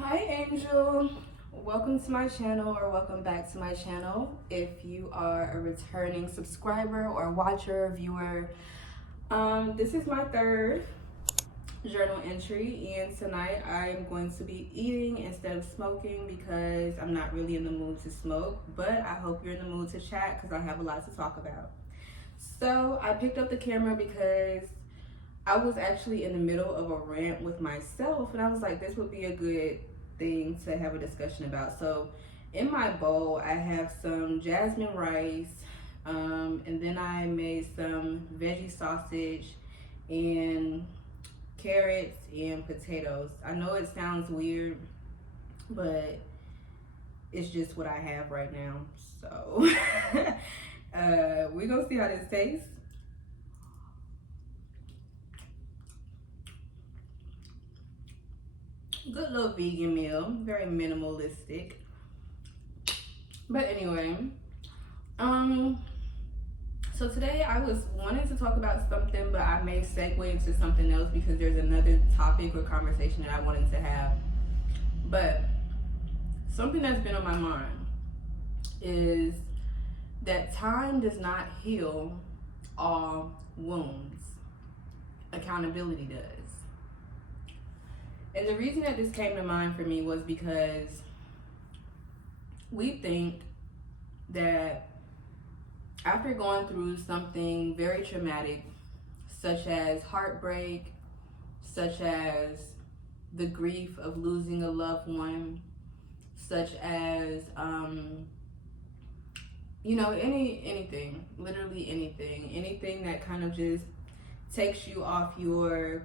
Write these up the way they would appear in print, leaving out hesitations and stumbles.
Hi Angel, welcome to my channel or welcome back to my channel. If you are a returning subscriber or watcher or viewer, this is my third journal entry, and tonight I'm going to be eating instead of smoking because I'm not really in the mood to smoke, but I hope you're in the mood to chat because I have a lot to talk about. So I picked up the camera because I was actually in the middle of a rant with myself, and I was like, this would be a good thing to have a discussion about. So in my bowl, I have some jasmine rice, and then I made some veggie sausage and carrots and potatoes. I know it sounds weird, but it's just what I have right now. So we're gonna see how this tastes. Good little vegan meal, very minimalistic. But anyway, so today I was wanting to talk about something, but I may segue into something else because there's another topic or conversation that I wanted to have. But something that's been on my mind is that time does not heal all wounds. Accountability does. And the reason that this came to mind for me was because we think that after going through something very traumatic, such as heartbreak, such as the grief of losing a loved one, such as, anything, literally anything that kind of just takes you off your,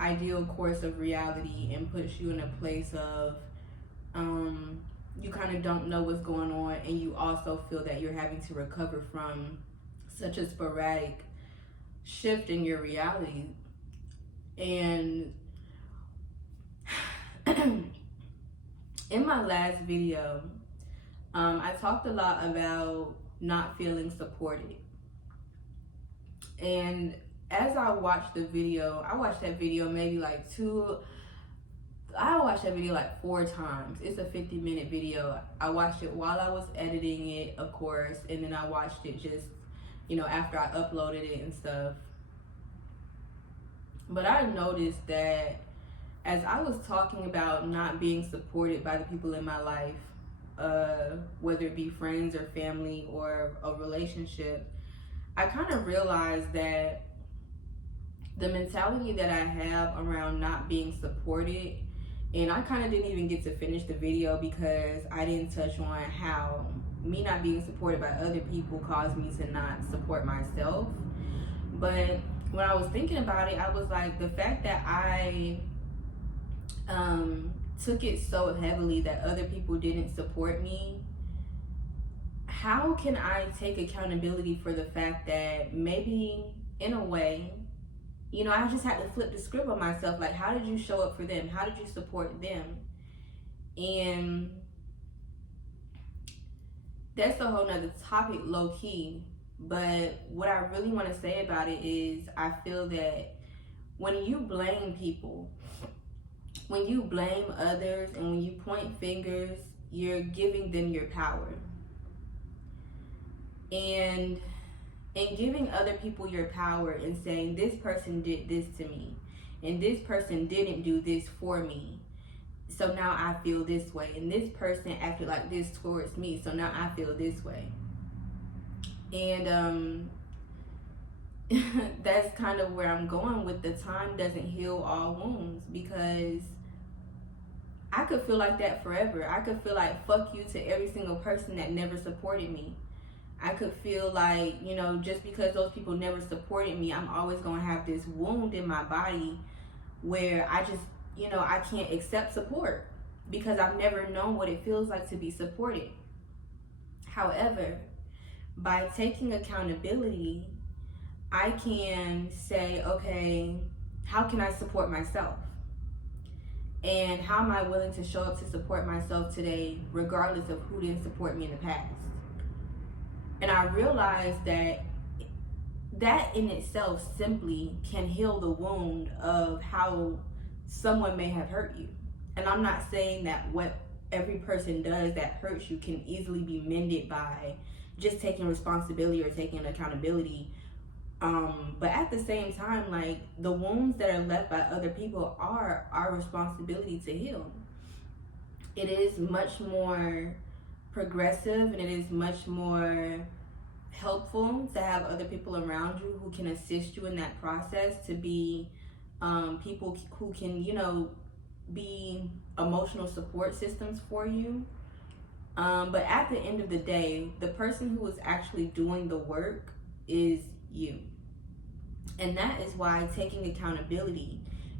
ideal course of reality and puts you in a place of you kind of don't know what's going on, and you also feel that you're having to recover from such a sporadic shift in your reality. And in my last video, I talked a lot about not feeling supported. And as I watched the video, I watched that video maybe I watched that video like 4 times. It's a 50-minute video. I watched it while I was editing it, of course, and then I watched it just, after I uploaded it and stuff. But I noticed that as I was talking about not being supported by the people in my life, whether it be friends or family or a relationship, I kind of realized that the mentality that I have around not being supported, and I kind of didn't even get to finish the video because I didn't touch on how me not being supported by other people caused me to not support myself. But when I was thinking about it, I was like, the fact that I took it so heavily that other people didn't support me, how can I take accountability for the fact that maybe in a way, I just had to flip the script on myself. Like, how did you show up for them? How did you support them? And that's a whole nother topic, low key. But what I really want to say about it is I feel that when you blame people, when you blame others, and when you point fingers, you're giving them your power. And giving other people your power and saying, this person did this to me, and this person didn't do this for me, so now I feel this way, and this person acted like this towards me, so now I feel this way. And that's kind of where I'm going with the time doesn't heal all wounds, because I could feel like that forever. I could feel like fuck you to every single person that never supported me. I could feel like, just because those people never supported me, I'm always going to have this wound in my body where I just, I can't accept support because I've never known what it feels like to be supported. However, by taking accountability, I can say, okay, how can I support myself? And how am I willing to show up to support myself today, regardless of who didn't support me in the past? And I realized that in itself simply can heal the wound of how someone may have hurt you. And I'm not saying that what every person does that hurts you can easily be mended by just taking responsibility or taking accountability. But at the same time, like, the wounds that are left by other people are our responsibility to heal. It is much more progressive and it is much more helpful to have other people around you who can assist you in that process, to be people who can, be emotional support systems for you. But at the end of the day, the person who is actually doing the work is you. And that is why taking accountability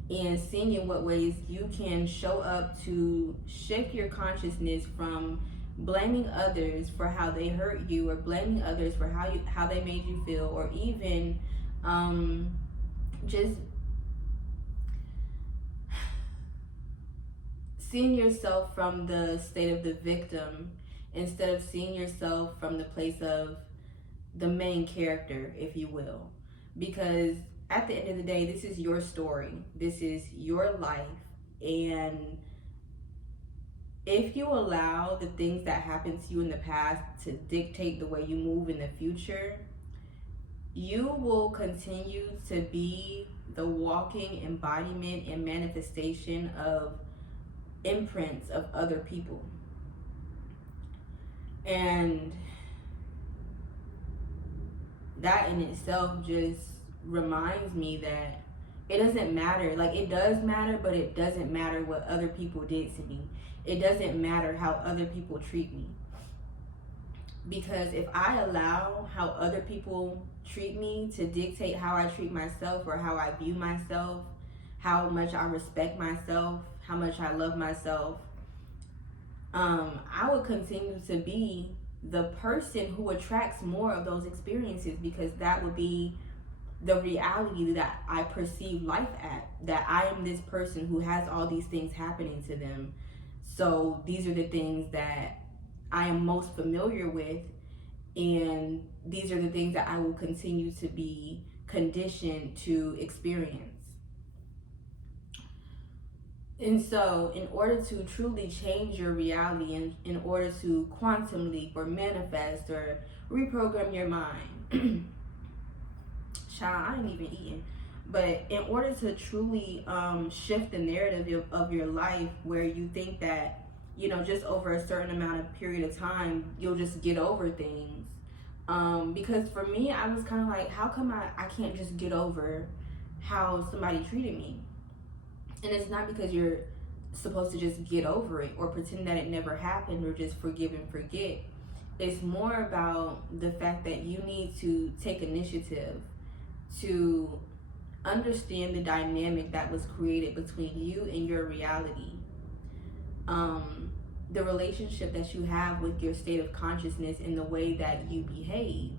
and seeing in what ways you can show up to shift your consciousness from blaming others for how they hurt you, or blaming others for how they made you feel, or even just seeing yourself from the state of the victim instead of seeing yourself from the place of the main character, if you will. Because at the end of the day, this is your story, this is your life, and if you allow the things that happened to you in the past to dictate the way you move in the future, you will continue to be the walking embodiment and manifestation of imprints of other people. And that in itself just reminds me that it doesn't matter. Like, it does matter, but it doesn't matter what other people did to me. It doesn't matter how other people treat me. Because if I allow how other people treat me to dictate how I treat myself, or how I view myself, how much I respect myself, how much I love myself, I would continue to be the person who attracts more of those experiences, because that would be the reality that I perceive life at, that I am this person who has all these things happening to them. So these are the things that I am most familiar with, and these are the things that I will continue to be conditioned to experience. And so in order to truly change your reality, and in order to quantum leap or manifest or reprogram your mind, child, I ain't even eating. But in order to truly shift the narrative of your life, where you think that, just over a certain amount of period of time, you'll just get over things. Because for me, I was kind of like, how come I can't just get over how somebody treated me? And it's not because you're supposed to just get over it or pretend that it never happened or just forgive and forget. It's more about the fact that you need to take initiative to understand the dynamic that was created between you and your reality. The relationship that you have with your state of consciousness and the way that you behave.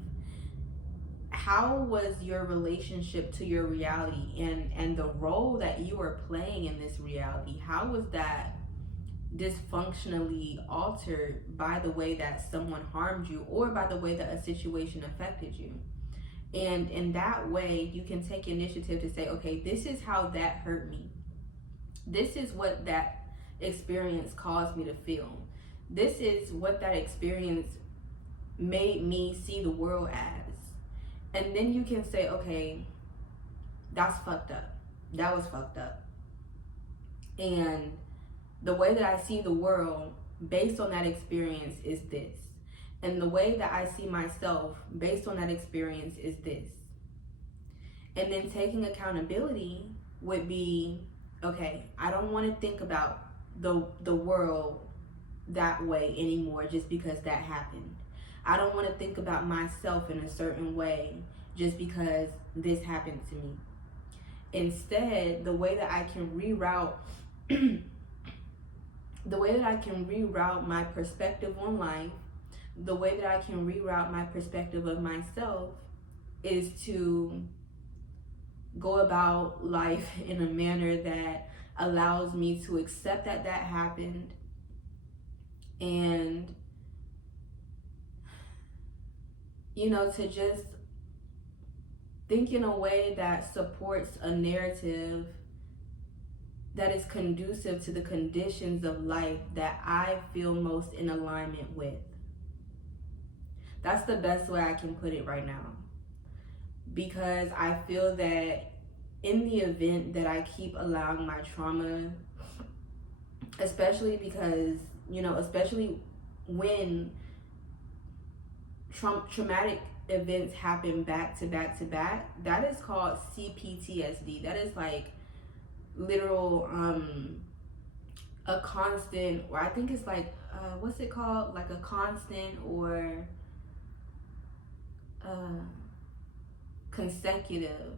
How was your relationship to your reality, and the role that you are playing in this reality? How was that dysfunctionally altered by the way that someone harmed you, or by the way that a situation affected you? And in that way, you can take initiative to say, okay, this is how that hurt me. This is what that experience caused me to feel. This is what that experience made me see the world as. And then you can say, okay, that's fucked up. That was fucked up. And the way that I see the world based on that experience is this. And the way that I see myself based on that experience is this. And then taking accountability would be, okay, I don't want to think about the world that way anymore just because that happened. I don't want to think about myself in a certain way just because this happened to me. Instead, the way that I can reroute my perspective on life, the way that I can reroute my perspective of myself, is to go about life in a manner that allows me to accept that that happened, and to just think in a way that supports a narrative that is conducive to the conditions of life that I feel most in alignment with. That's the best way I can put it right now. Because I feel that in the event that I keep allowing my trauma, especially because, especially when traumatic events happen back to back to back, that is called CPTSD. That is like literal a constant, or I think it's like what's it called, like a constant or consecutive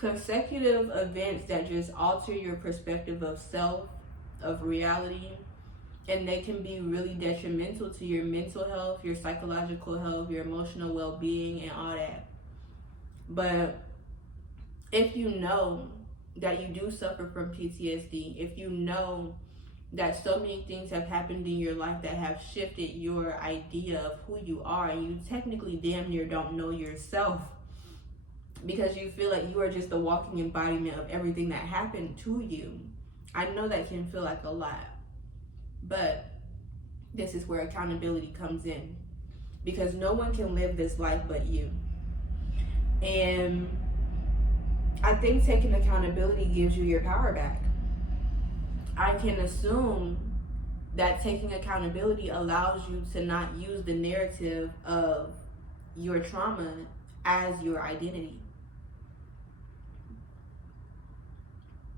events that just alter your perspective of self, of reality, and they can be really detrimental to your mental health, your psychological health, your emotional well-being, and all that. But if you know that you do suffer from PTSD, if you know that so many things have happened in your life that have shifted your idea of who you are, and you technically damn near don't know yourself because you feel like you are just a walking embodiment of everything that happened to you, I know that can feel like a lot. But this is where accountability comes in, because no one can live this life but you. And I think taking accountability gives you your power back. I can assume that taking accountability allows you to not use the narrative of your trauma as your identity.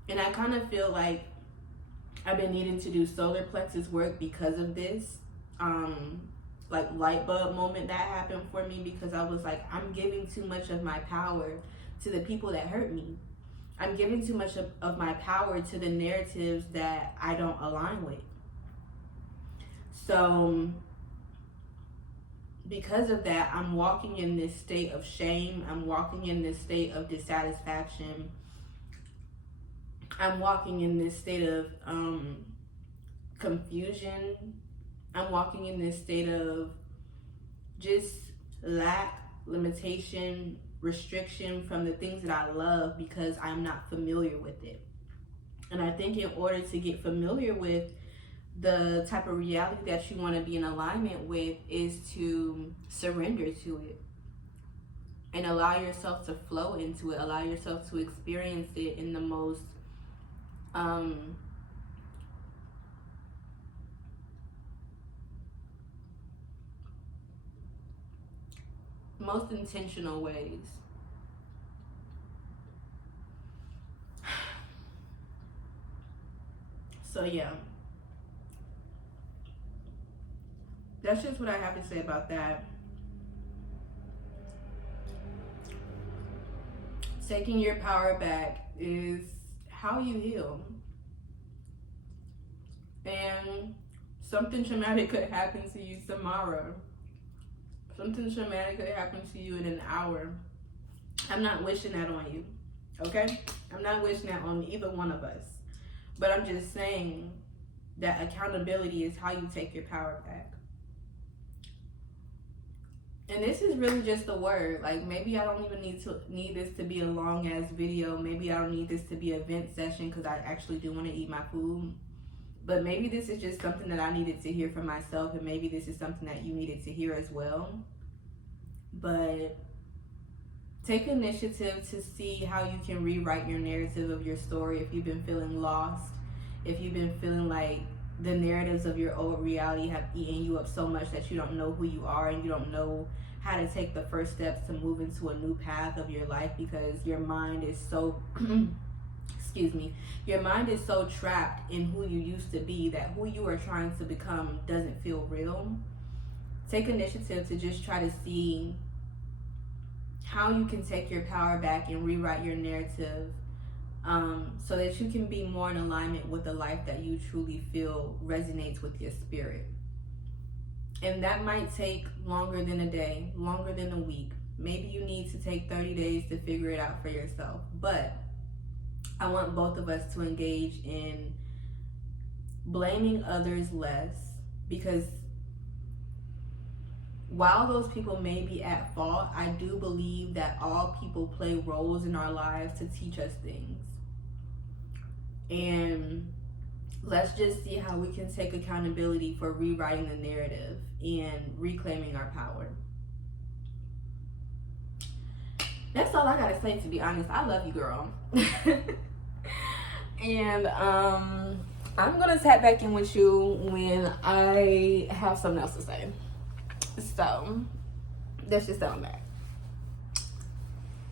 And I kind of feel like I've been needing to do solar plexus work because of this like light bulb moment that happened for me, because I was like, I'm giving too much of my power to the people that hurt me. I'm giving too much of my power to the narratives that I don't align with. So because of that, I'm walking in this state of shame. I'm walking in this state of dissatisfaction. I'm walking in this state of confusion. I'm walking in this state of just lack, limitation, restriction from the things that I love, because I'm not familiar with it. And I think in order to get familiar with the type of reality that you want to be in alignment with is to surrender to it and allow yourself to flow into it, allow yourself to experience it in the most most intentional ways. So yeah, that's just what I have to say about that. Taking your power back is how you heal. And something traumatic could happen to you tomorrow. Something traumatic could happen to you in an hour. I'm not wishing that on you, okay? I'm not wishing that on either one of us. But I'm just saying that accountability is how you take your power back. And this is really just a word. Like, maybe I don't even need this to be a long ass video. Maybe I don't need this to be a vent session, because I actually do want to eat my food. But maybe this is just something that I needed to hear for myself, and maybe this is something that you needed to hear as well. But take initiative to see how you can rewrite your narrative of your story if you've been feeling lost, if you've been feeling like the narratives of your old reality have eaten you up so much that you don't know who you are and you don't know how to take the first steps to move into a new path of your life, because your mind is so your mind is so trapped in who you used to be that who you are trying to become doesn't feel real. Take initiative to just try to see how you can take your power back and rewrite your narrative, so that you can be more in alignment with the life that you truly feel resonates with your spirit. And that might take longer than a day, longer than a week. Maybe you need to take 30 days to figure it out for yourself. But I want both of us to engage in blaming others less, because while those people may be at fault, I do believe that all people play roles in our lives to teach us things. And let's just see how we can take accountability for rewriting the narrative and reclaiming our power. That's all I gotta say, to be honest. I love you, girl. And I'm gonna tap back in with you when I have something else to say. So let's just sound back.